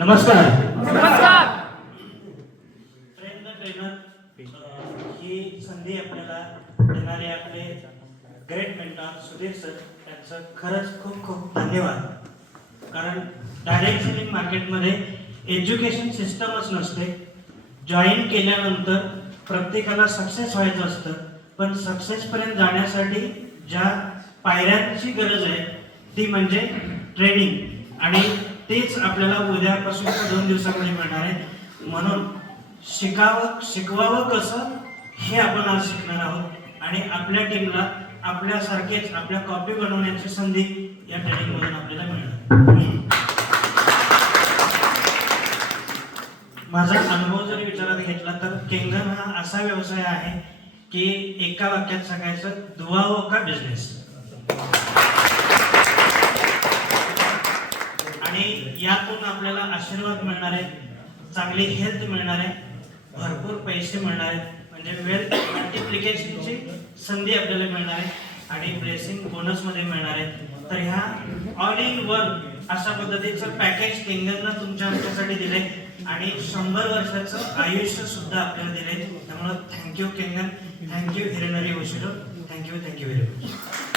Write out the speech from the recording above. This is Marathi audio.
नमस्कार. नमस्कार. ट्रेनर ही संधी आपल्याला देणारे आपले ग्रेट मेंटर सुधीर सर त्यांचं खरंच खूप खूप धन्यवाद. कारण डायरेक्ट सेलिंग मार्केटमध्ये एज्युकेशन सिस्टमच नसते. जॉईन केल्यानंतर प्रत्येकाला सक्सेस व्हायचं असतं, पण सक्सेसपर्यंत जाण्यासाठी ज्या पायऱ्यांची गरज आहे ती म्हणजे ट्रेनिंग, आणि तेच आपल्याला उद्यापासून 2 दिवसामध्ये मिळणार आहे. म्हणून शिकवावं कसं हे आपण आज शिकणार आहोत, आणि आपल्या टीमला आपल्यासारखेच आपल्या कॉपी बनवण्याची संधी या ट्रेनिंगमधून आपल्याला मिळणार. माझा अनुभव जर विचारात घेतला तर केंगन हा असा व्यवसाय आहे की एका वाक्यात सांगायचं, दुआओ का बिझनेस. आणि यातून आपल्याला आशीर्वाद मिळणार आहे, चांगली हेल्थ मिळणार आहे, भरपूर पैसे मिळणार आहेत, म्हणजे वेल्थ मल्टिप्लिकेशनची संधी आपल्याला मिळणार आहे, आणि ब्लेसिंग बोनसमध्ये मिळणार आहे. तर ह्या ऑल इन वन अशा पद्धतीचं पॅकेज केंगननं तुमच्या आमच्यासाठी दिले, आणि 100 वर्षाचं आयुष्य सुद्धा आपल्याला दिले. त्यामुळे thank you Kengan, thank you Henry Oshiro, thank you very much.